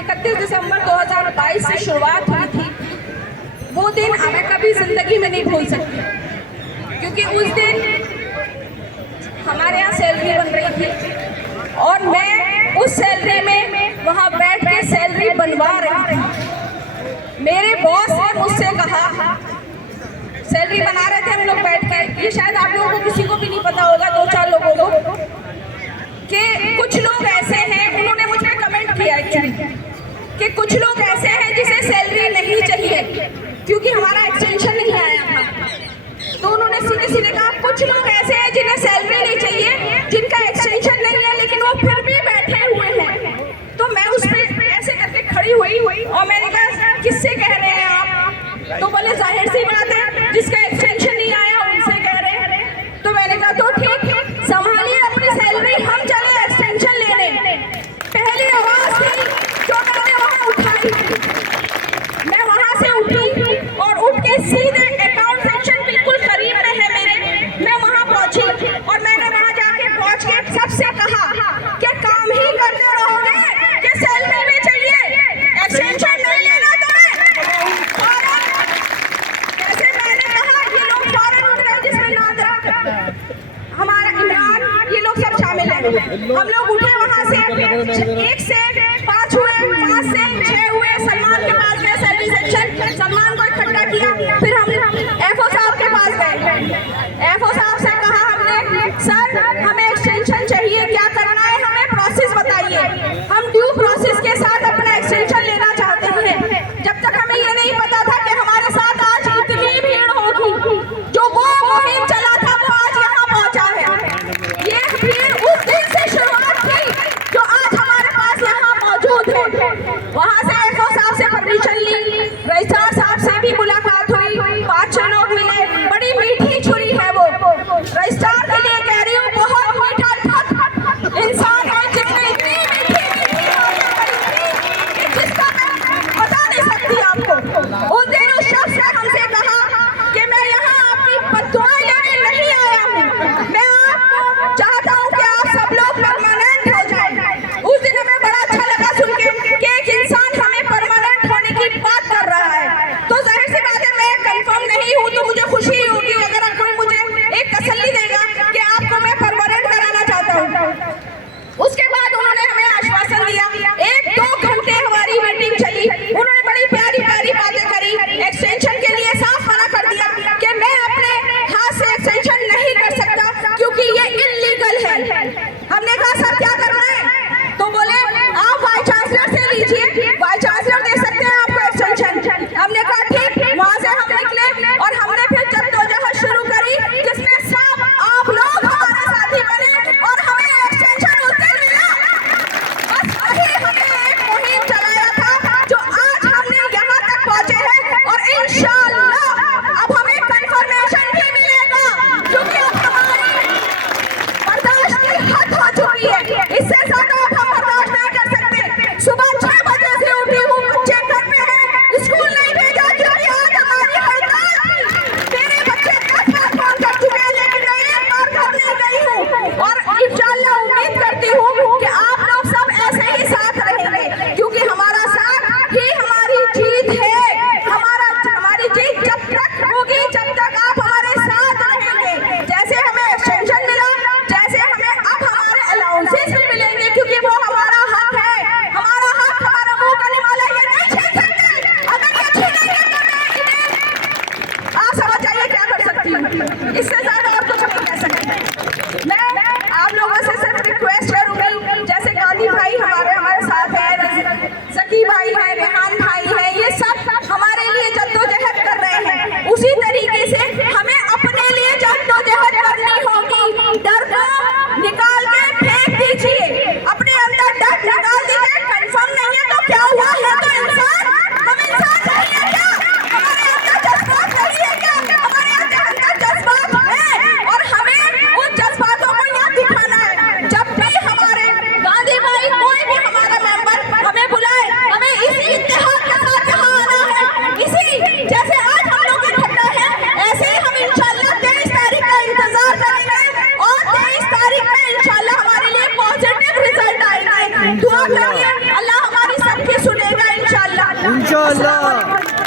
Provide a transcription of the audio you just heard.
31 दिसंबर 2022 से शुरुआत हुई थी, वो दिन मैं कभी जिंदगी में नहीं भूल सकती, क्योंकि उस दिन हमारे यहाँ सैलरी बन रही थी और मैं उस सैलरी में वहाँ बैठ के सैलरी बनवा रही थी। मेरे बॉस ने मुझसे कहा, सैलरी बना रहे थे हम लोग बैठ के, ये शायद आप लोगों को किसी को भी नहीं पता होगा, 2-4 लोगों को, कि कुछ लोग ऐसे हैं, उन्होंने मुझ पे कमेंट किया एक्चुअली, कि कुछ लोग ऐसे हैं जिसे सैलरी नहीं चाहिए क्योंकि हमारा एक्सटेंशन नहीं आया था। तो उन्होंने सीधे सीधे कहा, कुछ लोग ऐसे हैं जिन्हें सैलरी नहीं चाहिए, जिनका एक्सटेंशन नहीं है, लेकिन वो फिर भी बैठे हुए हैं। तो मैं उस पर ऐसे करके खड़ी हुई और मैंने कहा, किससे कह रहे हैं आप? तो बोले जाहिर सी बात है, जिसका एक्सटेंशन नहीं आया उनसे कह रहे हैं। तो मैंने कहा तो ठीक, संभालिए अपनी सैलरी, हम चले एक्सटेंशन लेने। पहली आवाज थी जो मैंने वहां उठाई, मैं वहां से उठी और उठ के सीधे अकाउंट सेक्शन बिल्कुल करीब में है मेरे, मैं वहां पहुंची और मैंने वहां जाके पहुंच के सबसे कहा कि काम ही करते रहोगे कि सैलरी भी चाहिए, एक्सटेंशन नहीं लेना तुम्हें? जैसे मैंने कहा, ये लोग फौरन उठ गए, जिसमें नादरा, हमारा इमरान, ये लोग सब शामिल हैं। हम लोग उठे वहां से, 1 से 5 हुए, 5 से 6 हुए, सलमान के पास गए सैलरी सेक्शन, सलमान को इकट्ठा किया, फिर हम एफओ साहब के पास गए। एफओ साहब से कहा हमने, सर हमें एक्सटेंशन चाहिए, क्या करना है, हमें प्रोसेस बताइए, हम ड्यू प्रोसेस के साथ अपना एक्सटेंशन लेना चाहते हैं। जब तक हमें ये नहीं पता था कि हमारे साथ आज इतनी भीड़ होगी, जो वो मुहिम चला था वो आज यहाँ पहुंचा है। ये भीड़ उस दिन से शुरुआत थी जो आज हमारे पास यहाँ मौजूद है। वहाँ से एफओ साहब से परमिशन ली, रजिस्ट्रार साहब से भी मुलाकात हुई, 5-6 लोग मिले, बड़ी मीठी छुरी है वो। रजिस्ट्रार के लिए कह रही हूँ, बहुत मीठा इंसान है, जिसने इतनी मीठी कि जिसका मैं बता नहीं सकती आपको। उस दिन उस शख्स ने हमसे कहा कि मैं यहाँ आपकी बददुआएं लेने नहीं आया हूँ, मैं आपको चाहता हूँ कि आप सब लोग परमानेंट हो जाएं। उस दिन हमें बड़ा अच्छा लगा सुन के कि एक इंसान हमें परमानेंट होने की बात कर रहा है। तो जाहिर सी बात है, मैं कंफर्म नहीं हूँ तो मुझे खुशी होगी अगर कोई मुझे एक तसल्ली देगा कि आपको मैं परमानेंट कराना चाहता हूँ। उसके बाद उन्होंने हमें आश्वासन दिया, 1-2 घंटे हमारी मीटिंग चली, उन्होंने बड़ी प्यारी प्यारी बातें करी, एक्सटेंशन के लिए साफ मना कर दिया कि मैं अपने हाथ से एक्सटेंशन नहीं कर सकता क्योंकि ये इल्लीगल है। हमने कहा सर क्या करना है? तो बोले आप वाइस चांसलर से लीजिए, वाइस चांसलर दे सकते हैं आपको एक्सटेंशन। हमने कहा ठीक, वहां से हम निकले और हमने फिर जद्दोजहद शुरू करी, जिसमें सब आप लोग हमारे साथी बने और हमें एक्सटेंशन उस दिन मिला। बस वही हमने एक मुहिम चलाया था जो आज हमने यहाँ तक पहुँचे हैं और इंशाअल्लाह अब हमें कंफर्मेशन भी मिलेगा, क्योंकि अब हमारी बर्दाश्त की हद हो चुकी है, इससे ज्यादा अब हम बर्दाश्त नहीं कर सकते। सुबह 6 बजे से माशाल्लाह